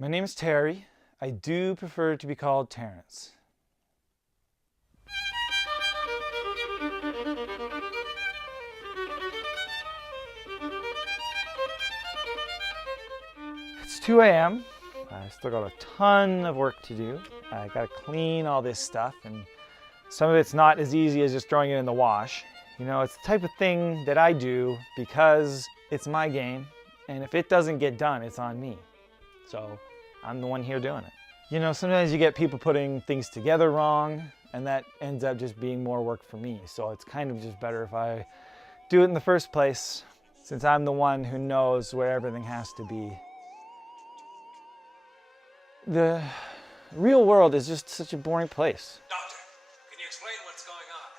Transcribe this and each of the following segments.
My name is Terry. I do prefer to be called Terrence. It's 2 a.m. I still got a ton of work to do. I gotta clean all this stuff, and some of it's not as easy as just throwing it in the wash. You know, it's the type of thing that I do because it's my game, and if it doesn't get done, it's on me. So I'm the one here doing it. You know, sometimes you get people putting things together wrong, and that ends up just being more work for me. So it's kind of just better if I do it in the first place, since I'm the one who knows where everything has to be. The real world is just such a boring place. Doctor, can you explain what's going on?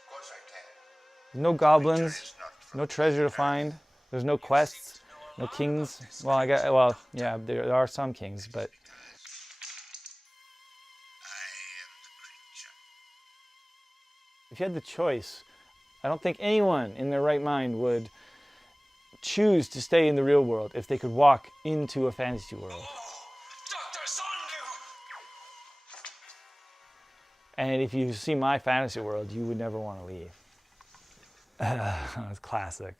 Of course I can. No goblins, no treasure to find. There's no quests, no kings. Well, yeah, there are some kings, but I am the creature. if you had the choice, I don't think anyone in their right mind would choose to stay in the real world if they could walk into a fantasy world. Dr. Sondu! And if you see my fantasy world, you would never want to leave. That's classic.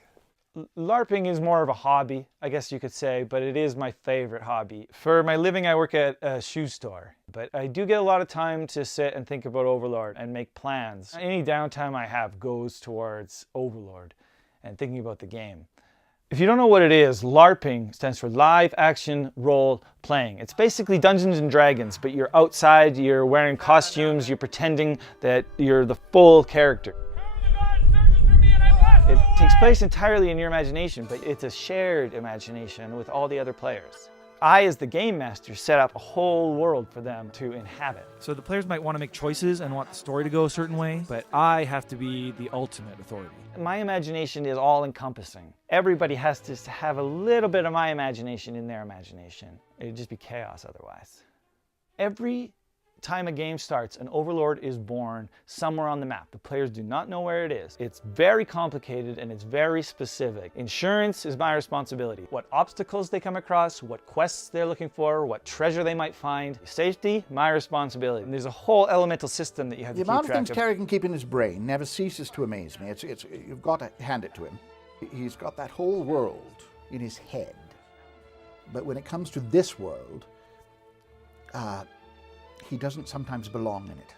LARPing is more of a hobby, I guess you could say, but it is my favorite hobby. For my living, I work at a shoe store, but I do get a lot of time to sit and think about Overlord and make plans. Any downtime I have goes towards Overlord and thinking about the game. If you don't know what it is, LARPing stands for live action role playing. It's basically Dungeons and Dragons, but you're outside, you're wearing costumes, you're pretending that you're the full character. It takes place entirely in your imagination, but it's a shared imagination with all the other players. I, as the game master, set up a whole world for them to inhabit. So the players might want to make choices and want the story to go a certain way, but I have to be the ultimate authority. My imagination is all-encompassing. Everybody has to have a little bit of my imagination in their imagination. It'd just be chaos otherwise. Every time a game starts, an Overlord is born somewhere on the map. The players do not know where it is. It's very complicated and it's very specific. Insurance is my responsibility. What obstacles they come across, what quests they're looking for, what treasure they might find. Safety, my responsibility. And there's a whole elemental system that you have to keep track of. The amount of things Terry can keep in his brain never ceases to amaze me. You've got to hand it to him. He's got that whole world in his head. But when it comes to this world, he doesn't sometimes belong in it.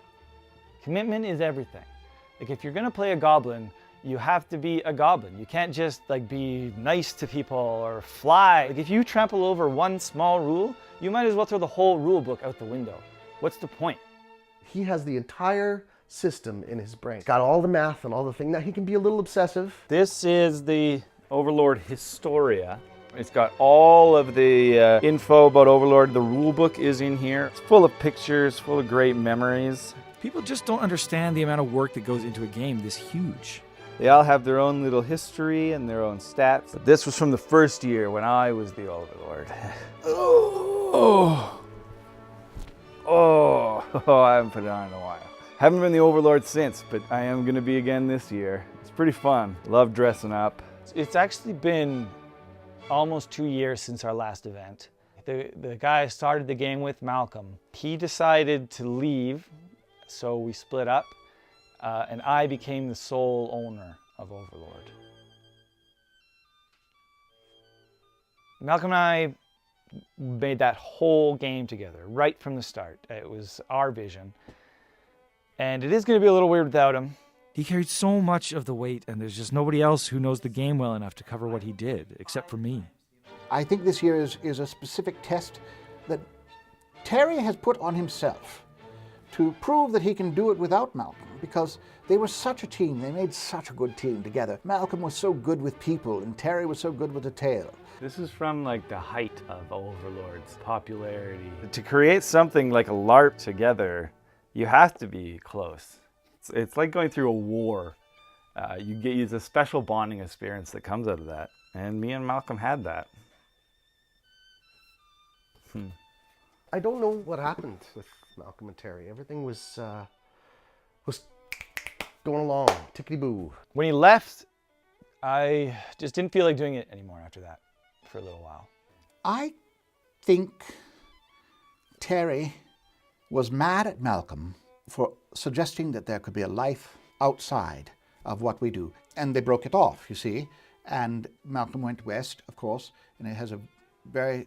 Commitment is everything. Like, if you're gonna play a goblin, you have to be a goblin. You can't just be nice to people or fly. Like, if you trample over one small rule, you might as well throw the whole rule book out the window. What's the point? He has the entire system in his brain. Got all the math and all the thing. Now he can be a little obsessive. This is the Overlord Historia. It's got all of the info about Overlord. The rule book is in here. It's full of pictures, full of great memories. People just don't understand the amount of work that goes into a game this huge. They all have their own little history and their own stats. But this was from the first year when I was the Overlord. Oh, I haven't put it on in a while. Haven't been the Overlord since, but I am gonna be again this year. It's pretty fun. Love dressing up. It's actually been almost 2 years since our last event. The guy I started the game with, Malcolm, he decided to leave, so we split up, and I became the sole owner of Overlord. Malcolm and I made that whole game together, right from the start. It was our vision. And it is going to be a little weird without him. He carried so much of the weight, and there's just nobody else who knows the game well enough to cover what he did, except for me. I think this year is a specific test that Terry has put on himself to prove that he can do it without Malcolm, because they were such a team. They made such a good team together. Malcolm was so good with people, and Terry was so good with the tale. This is from the height of Overlord's popularity. To create something like a LARP together, you have to be close. It's like going through a war. It's a special bonding experience that comes out of that. And me and Malcolm had that. I don't know what happened with Malcolm and Terry. Everything was going along, tickety-boo. When he left, I just didn't feel like doing it anymore after that for a little while. I think Terry was mad at Malcolm for suggesting that there could be a life outside of what we do. And they broke it off, you see. And Malcolm went west, of course, and he has a very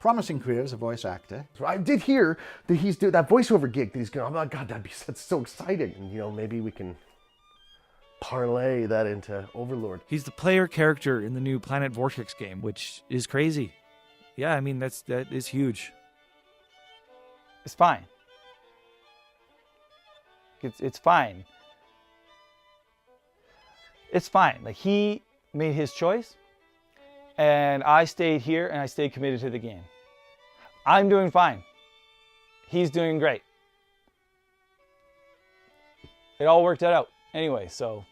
promising career as a voice actor. So I did hear that he's doing that voiceover gig that he's going, oh my God, that's so exciting. And, you know, maybe we can parlay that into Overlord. He's the player character in the new Planet Vortex game, which is crazy. Yeah, I mean, that is huge. It's fine. It's fine. It's fine. Like, he made his choice, and I stayed here and I stayed committed to the game. I'm doing fine. He's doing great. It all worked out anyway, so.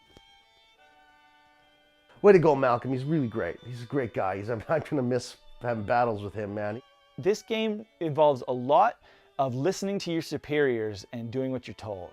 Way to go, Malcolm. He's really great. He's a great guy. I'm going to miss having battles with him, man. This game involves a lot of listening to your superiors and doing what you're told.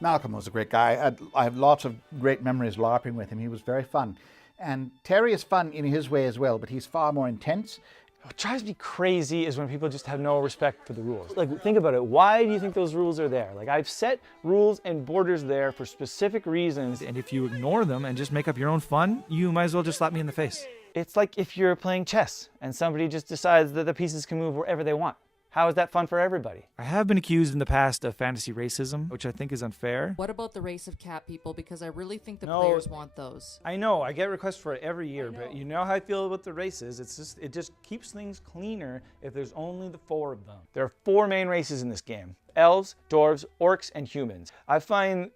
Malcolm was a great guy. I have lots of great memories LARPing with him. He was very fun. And Terry is fun in his way as well, but he's far more intense. What drives me crazy is when people just have no respect for the rules. Like, think about it. Why do you think those rules are there? Like, I've set rules and borders there for specific reasons. And if you ignore them and just make up your own fun, you might as well just slap me in the face. It's like if you're playing chess and somebody just decides that the pieces can move wherever they want. How is that fun for everybody? I have been accused in the past of fantasy racism, which I think is unfair. What about the race of cat people? Because I really think the No. players want those. I know, I get requests for it every year, but you know how I feel about the races. It just keeps things cleaner if there's only the 4 of them. There are 4 main races in this game: elves, dwarves, orcs, and humans. I find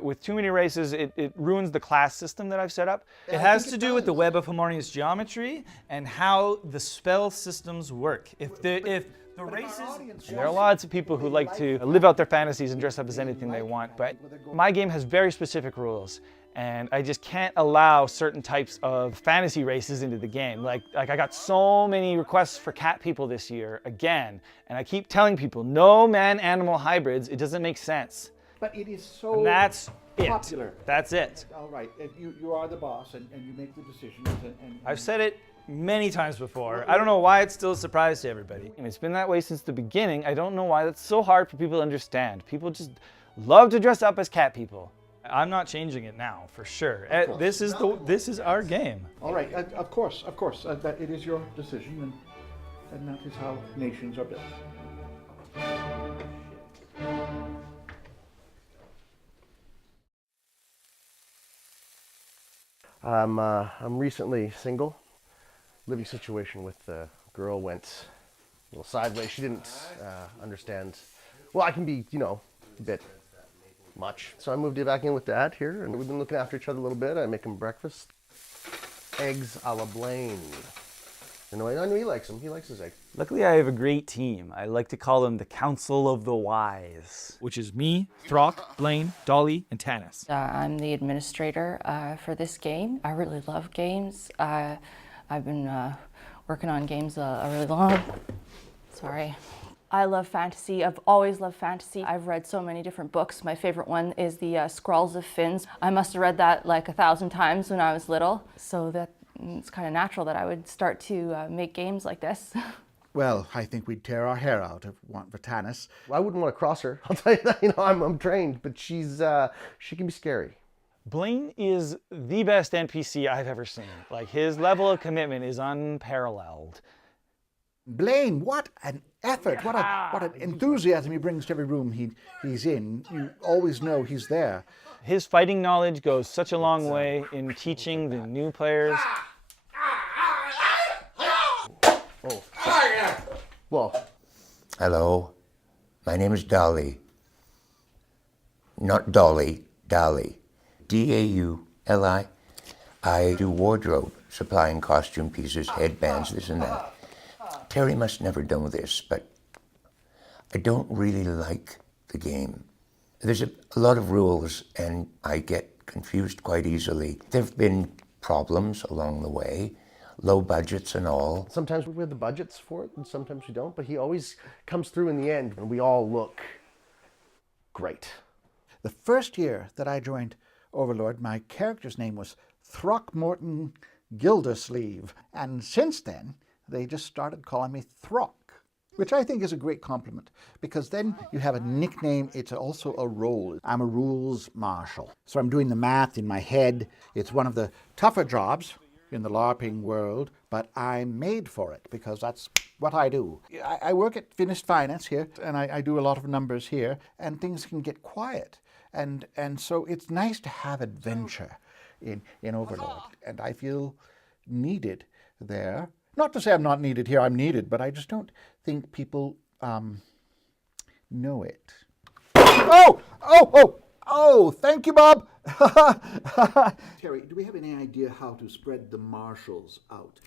with too many races, it ruins the class system that I've set up. It has to do with the web of harmonious geometry and how the spell systems work. If the races, and there are lots of people who like to live out their fantasies and dress up as anything they want, but my game has very specific rules, and I just can't allow certain types of fantasy races into the game. Like I got so many requests for cat people this year, again, and I keep telling people, no man-animal hybrids, it doesn't make sense. But it is so And that's popular. it. That's it. All right, you are the boss, and you make the decisions. And I've said it many times before. I don't know why it's still a surprise to everybody. And it's been that way since the beginning. I don't know why that's so hard for people to understand. People just love to dress up as cat people. I'm not changing it now, for sure. This is our game. All right, of course, that it is your decision, and that is how nations are built. I'm recently single. Living situation with the girl went a little sideways. She didn't understand. Well, I can be, you know, a bit much. So I moved back in with Dad here, and we've been looking after each other a little bit. I make him breakfast. Eggs a la Blaine. You know, I know he likes them. He likes his eggs. Luckily, I have a great team. I like to call them the Council of the Wise. Which is me, Throck, Blaine, Dolly, and Tanis. I'm the administrator for this game. I really love games. I've been working on games a really long. Sorry. I love fantasy. I've always loved fantasy. I've read so many different books. My favorite one is the Scrolls of Finns. I must have read that like 1,000 times when I was little, so that it's kind of natural that I would start to make games like this. Well, I think we'd tear our hair out if it weren't for Tanis. Well, I wouldn't want to cross her. I'll tell you that. You know, I'm trained, but she can be scary. Blaine is the best NPC I've ever seen. Like, his level of commitment is unparalleled. Blaine, what an effort, what an enthusiasm he brings to every room he's in. You always know he's there. His fighting knowledge goes such a long way in teaching the new players. Oh. Whoa. Hello, my name is Dolly. Not Dolly, Dolly. D-A-U-L-I. I do wardrobe, supplying costume pieces, headbands, this and that. Terry must never know this, but I don't really like the game. There's a lot of rules, and I get confused quite easily. There have been problems along the way, low budgets and all. Sometimes we have the budgets for it, and sometimes we don't, but he always comes through in the end, and we all look great. The first year that I joined Overlord, my character's name was Throckmorton Gildersleeve, and since then, they just started calling me Throck, which I think is a great compliment, because then you have a nickname, it's also a role. I'm a rules marshal. So I'm doing the math in my head. It's one of the tougher jobs in the LARPing world, but I'm made for it because that's what I do. I work at Finished Finance here, and I do a lot of numbers here, and things can get quiet. And so it's nice to have adventure in Overlord, and I feel needed there. Not to say I'm not needed here, I'm needed, but I just don't think people know it. Oh, thank you, Bob. Terry, do we have any idea how to spread the marshals out?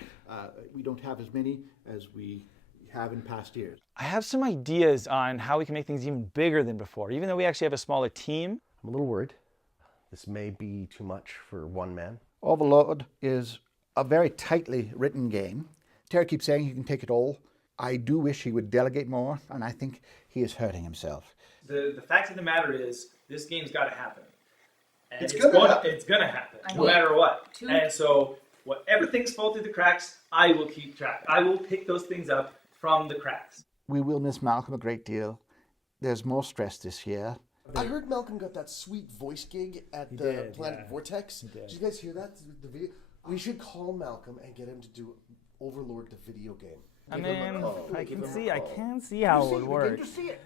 We don't have as many as we have in past years. I have some ideas on how we can make things even bigger than before, even though we actually have a smaller team. I'm a little worried. This may be too much for one man. Overlord is a very tightly written game. Terry keeps saying he can take it all. I do wish he would delegate more, and I think he is hurting himself. The fact of the matter is, this game's got to happen. And It's gonna happen. It's going to happen, no matter what. And so, whatever things fall through the cracks, I will keep track. I will pick those things up from the cracks. We will miss Malcolm a great deal. There's more stress this year. I heard Malcolm got that sweet voice gig at the Planet Vortex. Did you guys hear that? The video. We should call Malcolm and get him to do Overlord the video game. I mean, I can see how it would work.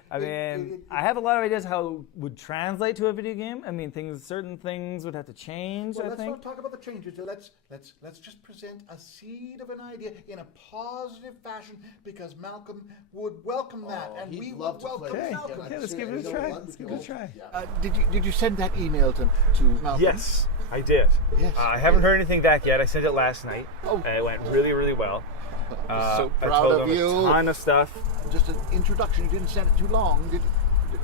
I mean, I have a lot of ideas how it would translate to a video game. I mean, certain things would have to change, Well, I let's think. not talk about the changes. Let's just present a seed of an idea in a positive fashion, because Malcolm would welcome that, and we would welcome Malcolm. Okay, let's give it a try. Let's give it a try. Did you send that email to Malcolm? Yes, I did. Yes, I haven't heard anything back yet. I sent it last night. And it went really, really well. So I proud told of him you. a ton of stuff. Just an introduction. You didn't send it too long.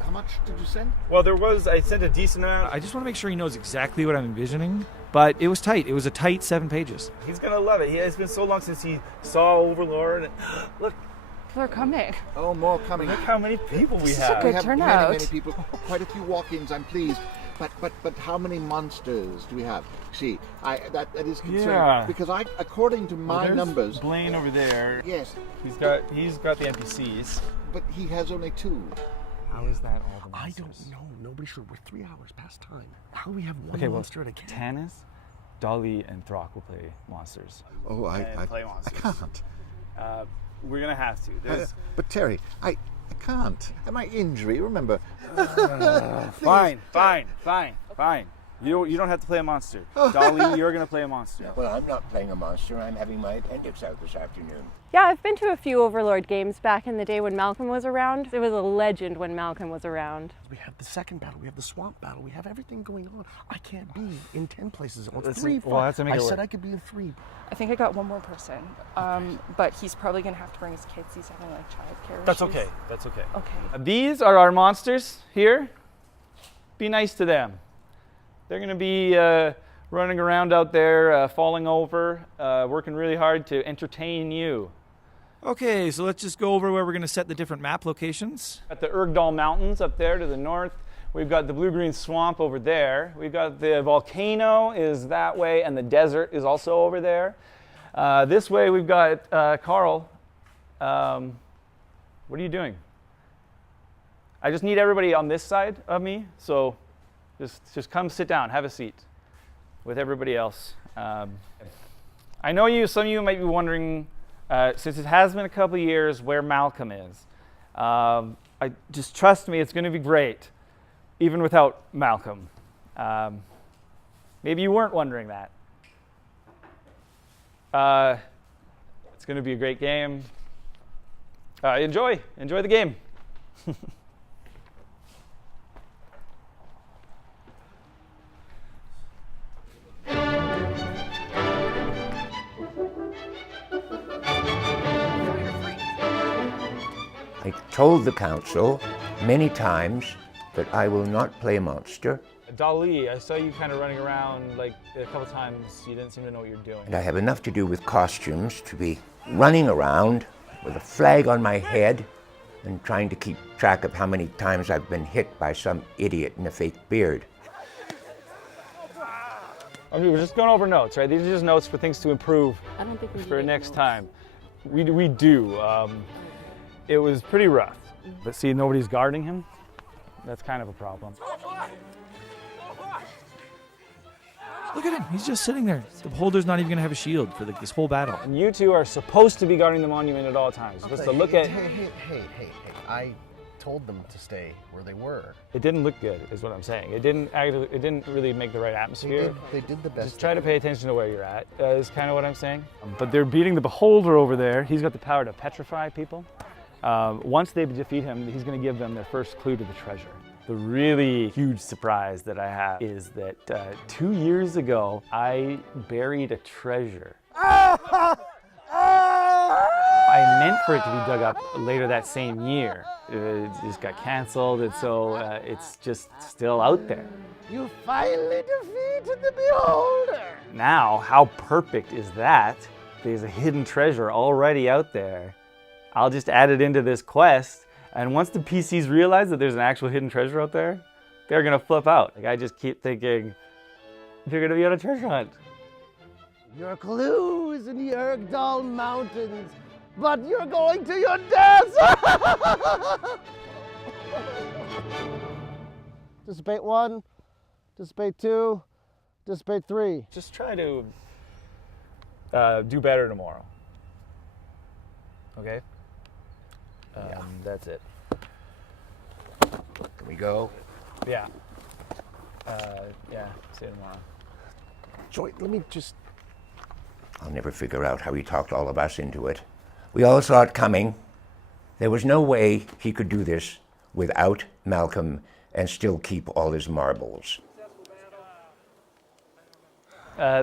How much did you send? Well, I sent a decent amount. I just want to make sure he knows exactly what I'm envisioning, but it was tight. It was a tight 7 pages. He's going to love it. It's been so long since he saw Overlord. Look, People are coming. Oh, more coming. look how many people we This is a have. good We have turnout. many people. Quite a few walk-ins. I'm pleased. But how many monsters do we have? See, that is concerning, Yeah. because according to my There's numbers, Blaine over there. yes, He's got the NPCs. but he has only 2. How is that all the I monsters? don't know. Nobody sure. We're 3 hours past time. How do we have one Okay, well, monster at a camp? Tanis, Dolly, and Throck will play monsters. Oh, I play monsters. can't. We're gonna have to. But Terry, I can't. And my injury, remember? Fine. You don't have to play a monster. Dolly, you're gonna play a monster. Well, I'm not playing a monster. I'm having my appendix out this afternoon. Yeah, I've been to a few Overlord games back in the day when Malcolm was around. It was a legend when Malcolm was around. We have the second battle. We have the swamp battle. We have everything going on. I can't be in 10 places at once. Let's 3, see. Well, 5. that's to make I it said work. I could be in 3. I think I got one more person, but he's probably gonna have to bring his kids. He's having like childcare That's issues. okay. That's okay. Okay. These are our monsters here. Be nice to them. They're going to be running around out there, falling over, working really hard to entertain you. Okay, so let's just go over where we're going to set the different map locations. At the Ergdal Mountains up there to the north. We've got the blue-green swamp over there. We've got the volcano is that way, and the desert is also over there. This way we've got Carl. What are you doing? I just need everybody on this side of me, so just come sit down, have a seat with everybody else. I know some of you might be wondering, since it has been a couple of years, where Malcolm is. Just trust me, it's going to be great, even without Malcolm. Maybe you weren't wondering that. It's going to be a great game. Enjoy the game. I told the council many times that I will not play a monster, Dolly, I saw you kind of running around like a couple times. You didn't seem to know what you're doing. and I have enough to do with costumes to be running around with a flag on my head and trying to keep track of how many times I've been hit by some idiot in a fake beard. I mean, we're just going over notes, right? These are just notes for things to improve I don't think we for next time. We do. It was pretty rough. But see, nobody's guarding him. That's kind of a problem. Look at him. He's just sitting there. The beholder's not even going to have a shield for this whole battle. And you two are supposed to be guarding the monument at all times. You're supposed to look at... Hey. I told them to stay where they were. It didn't look good, is what I'm saying. It didn't really make the right atmosphere. They did the best. Just try to pay attention to where you're at, is kind of what I'm saying. But they're beating the beholder over there. He's got the power to petrify people. Once they defeat him, he's going to give them their first clue to the treasure. The really huge surprise that I have is that 2 years ago, I buried a treasure. I meant for it to be dug up later that same year. It just got canceled, and so it's just still out there. You finally defeated the beholder! Now, how perfect is that? There's a hidden treasure already out there. I'll just add it into this quest, and once the PCs realize that there's an actual hidden treasure out there, they're gonna flip out. Like, I just keep thinking, they're gonna be on a treasure hunt. Your clue is in the Ergdal Mountains, but you're going to your death! Dissipate 1, dissipate 2, dissipate 3. Just try to do better tomorrow. Okay? That's it. Can we go? Yeah. Yeah, see you tomorrow. Joy, let me just... I'll never figure out how he talked all of us into it. We all saw it coming. There was no way he could do this without Malcolm and still keep all his marbles.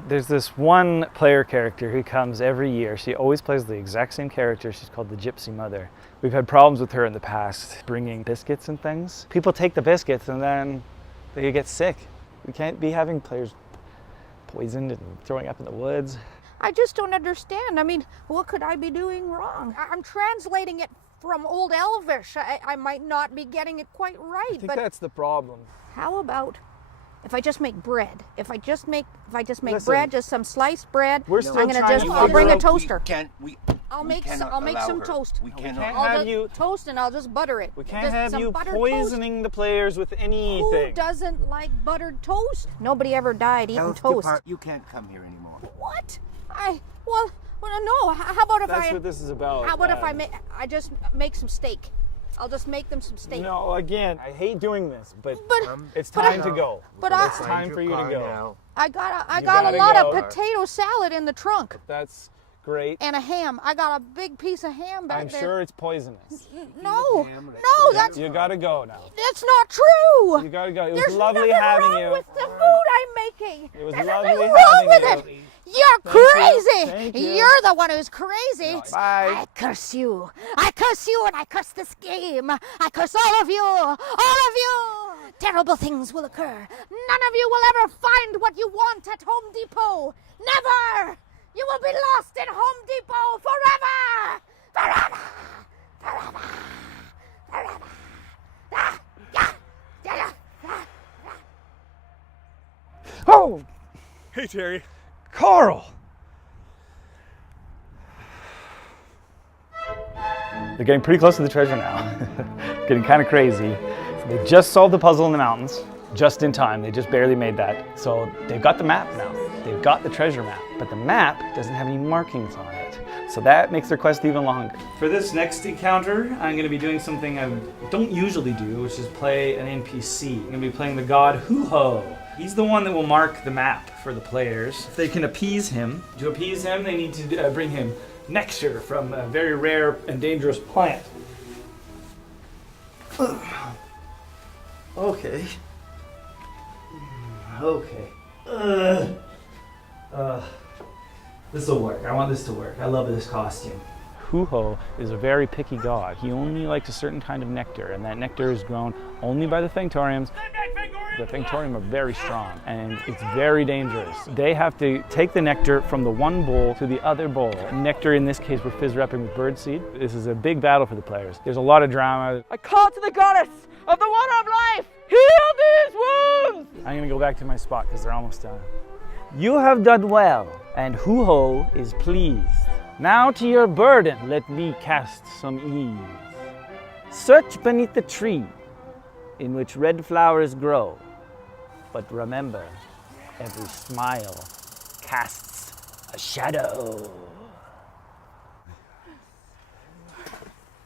There's this one player character who comes every year. She always plays the exact same character. She's called the Gypsy Mother. We've had problems with her in the past, bringing biscuits and things. People take the biscuits and then they get sick. We can't be having players poisoned and throwing up in the woods. I just don't understand. I mean, what could I be doing wrong? I'm translating it from Old Elvish. I might not be getting it quite right. I think that's the problem. How about if I just make bread? If I just make Listen, bread, just some sliced bread. We're still I'm gonna trying just to I'll figure bring a out- toaster. I'll make some toast. We We can't cannot. I'll have just you. toast and I'll just butter it. We can't Just have some you buttered poisoning the players with toast. anything. Who doesn't like buttered toast? Nobody ever died eating toast. You can't come here anymore. What? Well, no. How about if That's what this is about. How about if I just make some steak? I'll just make them some steak. No, again, I hate doing this, but it's but time to go. but it's time for you to go. I got a gotta lot go. of potato salad in the trunk That's great. and a ham. I got a big piece of ham back I'm there. sure it's poisonous. No, that's You gotta go now. not true. You gotta go. It was There's lovely nothing having wrong you. with the food I'm making. It was There's lovely nothing wrong with having it. you. You're Thank you. crazy. Thank you. You're the one who's crazy. Bye. I curse you. I curse you and I curse this game. I curse all of you. All of you. Terrible things will occur. None of you will ever find what you want at Home Depot. Never. You will be lost in Home Depot forever. Forever. Forever. Forever. Ah, yeah, yeah, yeah. Oh, Hey, Terry. Carl. They're getting pretty close to the treasure now. Getting kind of crazy. They just solved the puzzle in the mountains, just in time. They just barely made that. So they've got the map now. They've got the treasure map, but the map doesn't have any markings on it. So that makes their quest even longer. For this next encounter, I'm going to be doing something I don't usually do, which is play an NPC. I'm going to be playing the god Huho. He's the one that will mark the map for the players. If they can appease him, to appease him, they need to bring him nectar from a very rare and dangerous plant. Okay. Okay. This will work. I want this to work. I love this costume. Huho is a very picky god. He only likes a certain kind of nectar, and that nectar is grown only by the Fengtoriums. The Fengtorium are very strong, and it's very dangerous. They have to take the nectar from the one bowl to the other bowl. Nectar, in this case, we're fizz-wrapping with birdseed. This is a big battle for the players. There's a lot of drama. I call to the goddess of the water of life. Heal these wounds. I'm gonna go back to my spot because they're almost done. You have done well, and Huho is pleased. Now to your burden, let me cast some ease. Search beneath the tree in which red flowers grow. But remember, every smile casts a shadow.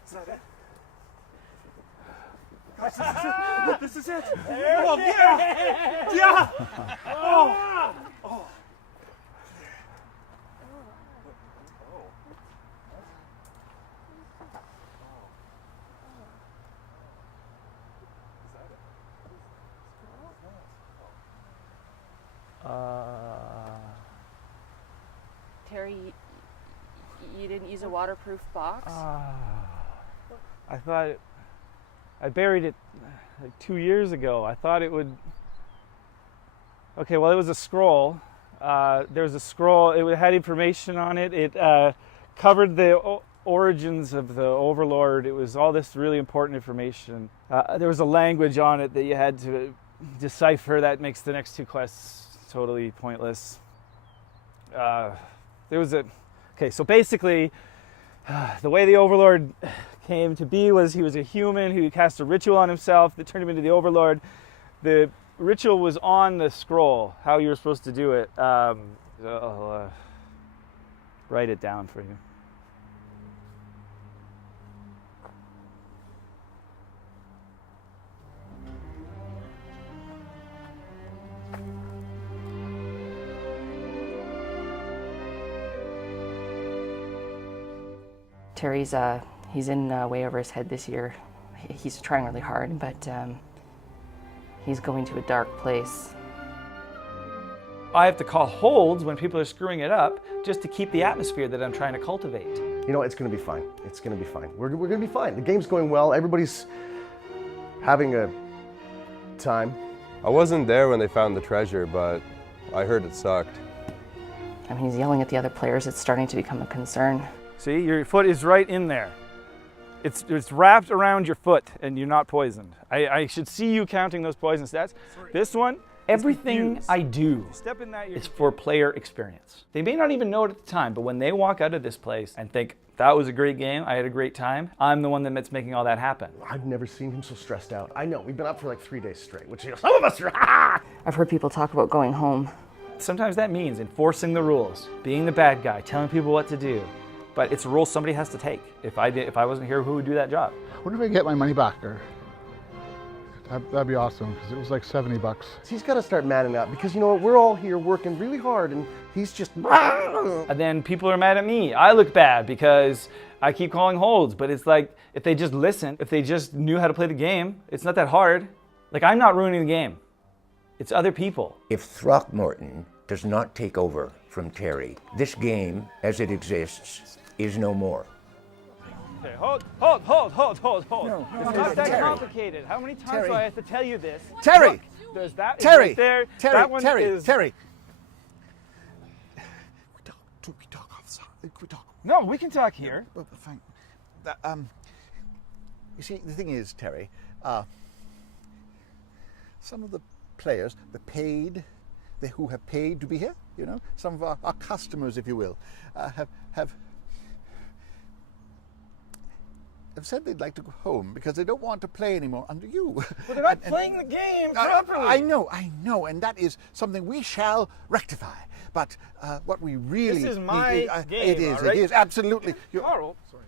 Is that it? This is it. Oh, yeah. Yeah. Oh. Oh. Terry, you didn't use a waterproof box? I thought I buried it like 2 years ago. I thought it would. Okay, well, it was a scroll. There was a scroll. It had information on it. It covered the origins of the Overlord. It was all this really important information. There was a language on it that you had to decipher. That makes the next two quests totally pointless. Okay, so basically, the way the Overlord came to be was he was a human who cast a ritual on himself that turned him into the Overlord. The ritual was on the scroll, how you were supposed to do it. I'll write it down for you. Terry's he's in way over his head this year. He's trying really hard, but he's going to a dark place. I have to call holds when people are screwing it up just to keep the atmosphere that I'm trying to cultivate. You know, it's going to be fine. It's going to be fine. We're going to be fine. The game's going well. Everybody's having a time. I wasn't there when they found the treasure, but I heard it sucked. I mean, he's yelling at the other players. It's starting to become a concern. See, your foot is right in there. It's wrapped around your foot and you're not poisoned. I should see you counting those poison stats. This one, everything I do is for player experience. They may not even know it at the time, but when they walk out of this place and think, that was a great game, I had a great time, I'm the one that's making all that happen. I've never seen him so stressed out. I know, we've been up for like 3 days straight, which, you know, some of us are, I've heard people talk about going home. Sometimes that means enforcing the rules, being the bad guy, telling people what to do. But it's a rule somebody has to take. If I wasn't here, who would do that job? What if I get my money back? Or that'd be awesome, because it was like $70. He's got to start manning up, because you know what, we're all here working really hard, and he's just... And then people are mad at me. I look bad because I keep calling holds, but it's like, if they just listened, if they just knew how to play the game, it's not that hard. Like, I'm not ruining the game. It's other people. If Throckmorton does not take over from Terry, this game, as it exists, is no more. Okay, hold. No, It's not that complicated. How many times do I have to tell you this? Terry! Look, there's that. It's Terry! right there. Terry! That one Terry! is... Terry! We talk outside. We talk. No, we can talk here. Well, fine. You see, the thing is, Terry, some of the players, who have paid to be here, you know, some of our customers, if you will, have said they'd like to go home because they don't want to play anymore under you. But they're not playing the game properly. I know, and that is something we shall rectify. But what we really This is my game, it is, all right? it is, absolutely. Carl, sorry.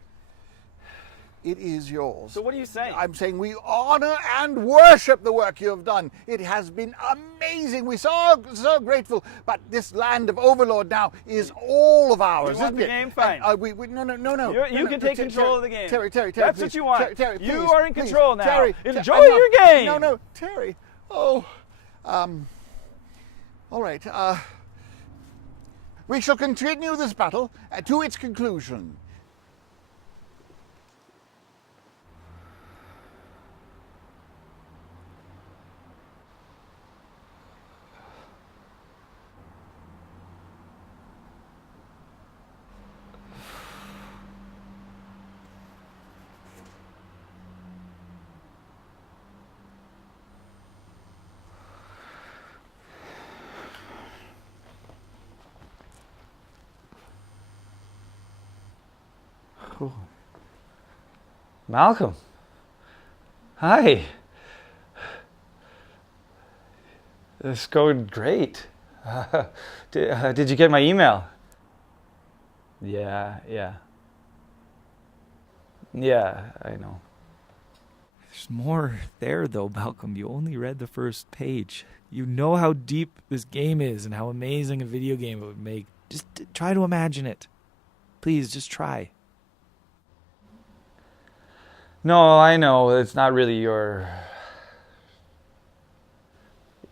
It is yours. So what are you saying? I'm saying we honor and worship the work you have done. It has been amazing. We're so grateful. But this land of Overlord now is all of ours, You want isn't the it? game? Fine. No. You can take control of the game. Terry, That's please. what you want. Terry, You please, are in please. control now. Terry, Enjoy I'm not- your game. No, Terry. Oh, all right. We shall continue this battle to its conclusion. cool. Malcolm. Hi. It's going great. Did you get my email? Yeah. Yeah, I know. There's more there, though, Malcolm. You only read the first page. You know how deep this game is and how amazing a video game it would make. Just try to imagine it. Please, just try. No, I know. It's not really your...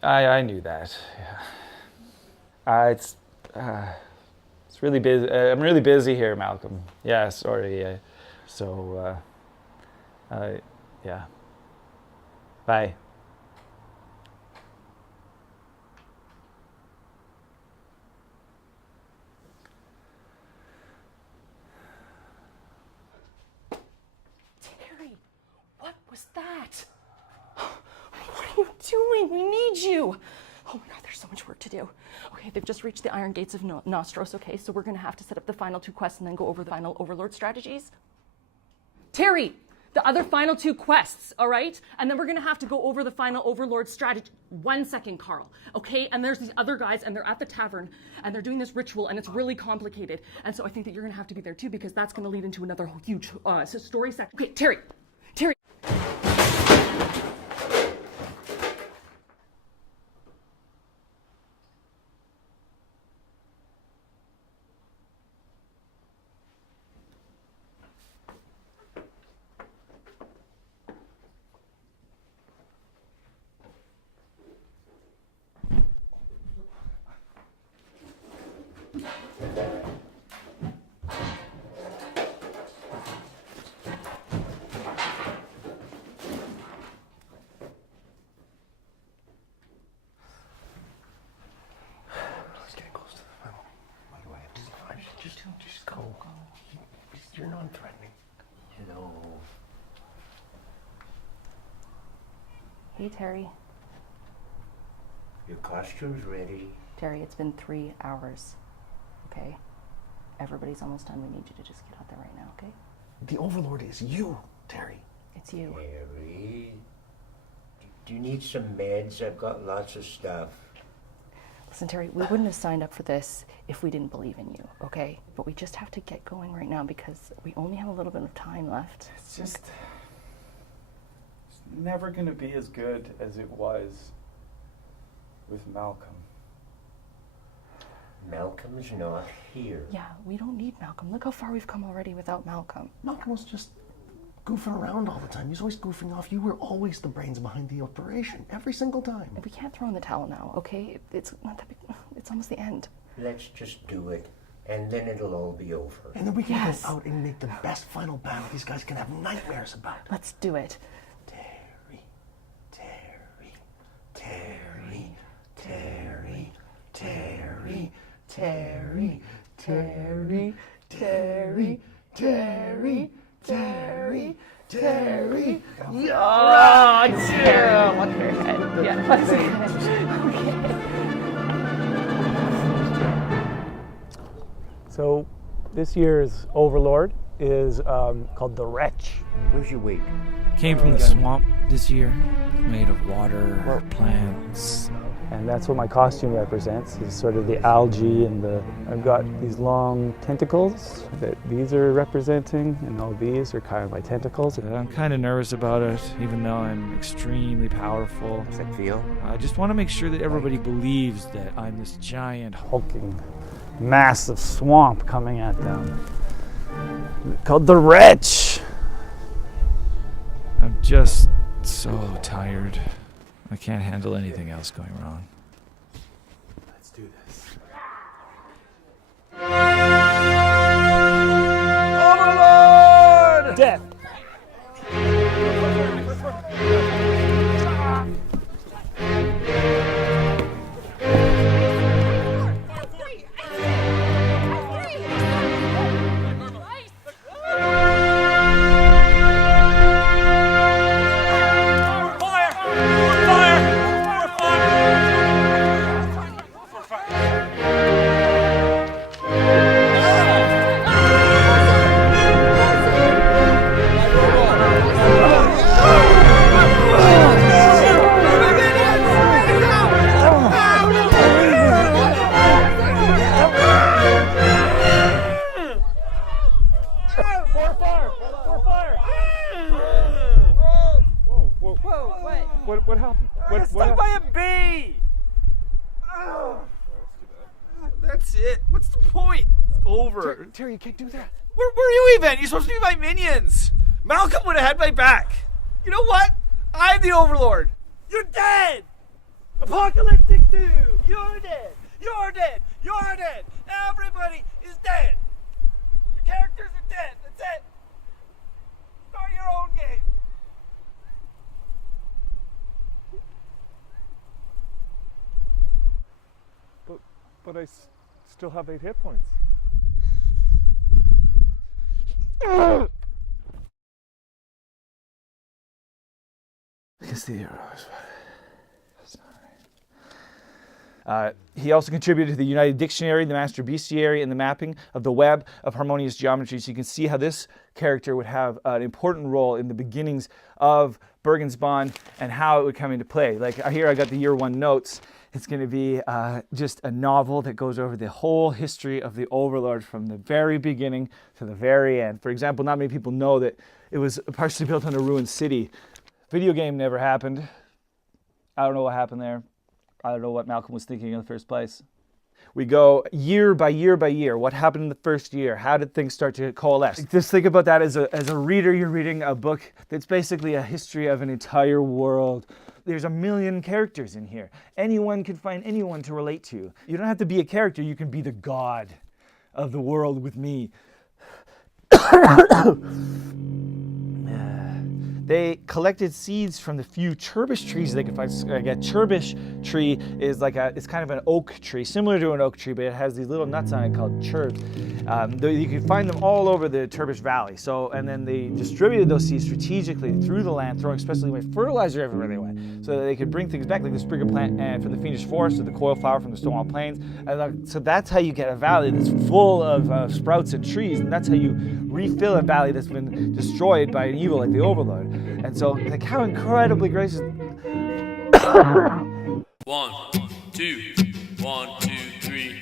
I knew that. Yeah. It's really busy. I'm really busy here, Malcolm. Yeah, sorry. Yeah. Bye. Terry, what was that? What are you doing? We need you. Oh my God, there's so much work to do. Okay, they've just reached the Iron Gates of Nostros, okay? So we're gonna have to set up the final 2 quests and then go over the final Overlord strategies. Terry, the other final 2 quests, all right? And then we're gonna have to go over the final Overlord strategy. 1 second, Carl, okay? And there's these other guys and they're at the tavern and they're doing this ritual and it's really complicated. And so I think that you're gonna have to be there too because that's gonna lead into another huge story section. Okay, Terry. Just go. You're non-threatening. Hello. Hey, Terry. Your costume's ready. Terry, it's been 3 hours. Okay? Everybody's almost done. We need you to just get out there right now, okay? The Overlord is you, Terry. It's you. Terry. Do you need some meds? I've got lots of stuff. Listen, Terry, we wouldn't have signed up for this if we didn't believe in you, okay? But we just have to get going right now because we only have a little bit of time left. It's never going to be as good as it was with Malcolm. Malcolm's not here. Yeah, we don't need Malcolm. Look how far we've come already without Malcolm. Malcolm was just goofing around all the time. He was always goofing off. You were always the brains behind the operation, every single time. We can't throw in the towel now, okay? It's not that big. It's almost the end. Let's just do it, and then it'll all be over. And then we can go out and make the best final battle these guys can have nightmares about. Let's do it. Terry, Terry, Terry, Terry, Terry, Terry, Terry, Terry, Terry, Terry, Terry. Oh, Terry. Watch your head. Yeah, watch your head. So this year's Overlord is called the Wretch. Where's your weight? Came from the swamp this year, made of water, plants. And that's what my costume represents, is sort of the algae and I've got these long tentacles that these are representing, and all these are kind of my tentacles. I'm kind of nervous about it, even though I'm extremely powerful. Does that feel? I just want to make sure that everybody believes that I'm this giant, hulking, massive swamp coming at them, called the Wretch. I'm just so tired. I can't handle anything else going wrong. Let's do this. Overlord! Death! What happened? I got stung by a bee! That's it. What's the point? It's over. Terry, you can't do that. Where were you even? You're supposed to be my minions. Malcolm would have had my back. You know what? I'm the Overlord. You're dead! Apocalyptic doom! You're dead! You're dead! You're dead! Everybody is dead! Your characters are dead! That's it! Start your own game! But I still have 8 hit points. Because the arrows. He also contributed to the United Dictionary, the Master Bestiary, and the mapping of the web of harmonious geometry. So you can see how this character would have an important role in the beginnings of Bergen's Bond and how it would come into play. Like here I got the year 1 notes. It's going to be just a novel that goes over the whole history of the Overlord from the very beginning to the very end. For example, not many people know that it was partially built on a ruined city. Video game never happened. I don't know what happened there. I don't know what Malcolm was thinking in the first place. We go year by year by year. What happened in the first year? How did things start to coalesce? Just think about that as a reader. You're reading a book that's basically a history of an entire world. There's a million characters in here. Anyone can find anyone to relate to. You don't have to be a character. You can be the god of the world with me. They collected seeds from the few cherbish trees they could find. Like a cherbish tree is it's kind of an oak tree, similar to an oak tree, but it has these little nuts on it called cherbs. You can find them all over the Turbish Valley. And then they distributed those seeds strategically through the land, throwing especially with fertilizer everywhere they went, so that they could bring things back, like the Sprigga plant and from the Fiendish Forest or the coil flower from the Stonewall Plains. So that's how you get a valley that's full of sprouts and trees, and that's how you refill a valley that's been destroyed by an evil like the Overlord. And so, like, how incredibly gracious. 1, 2, 1, 2, 3.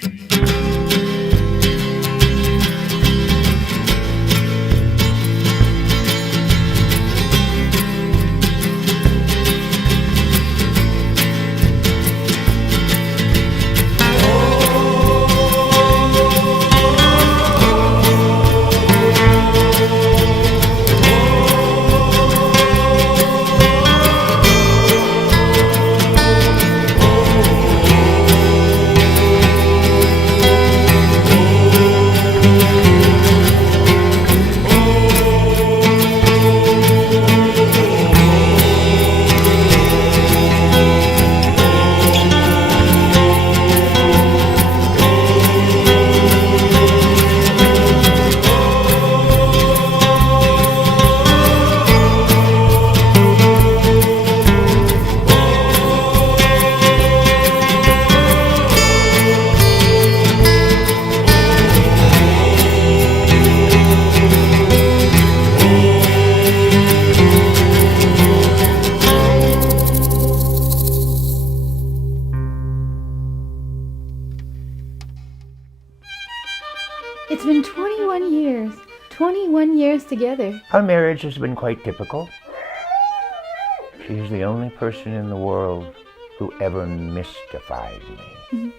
It's been 21 years. 21 years together. Our marriage has been quite typical. She's the only person in the world who ever mystified me.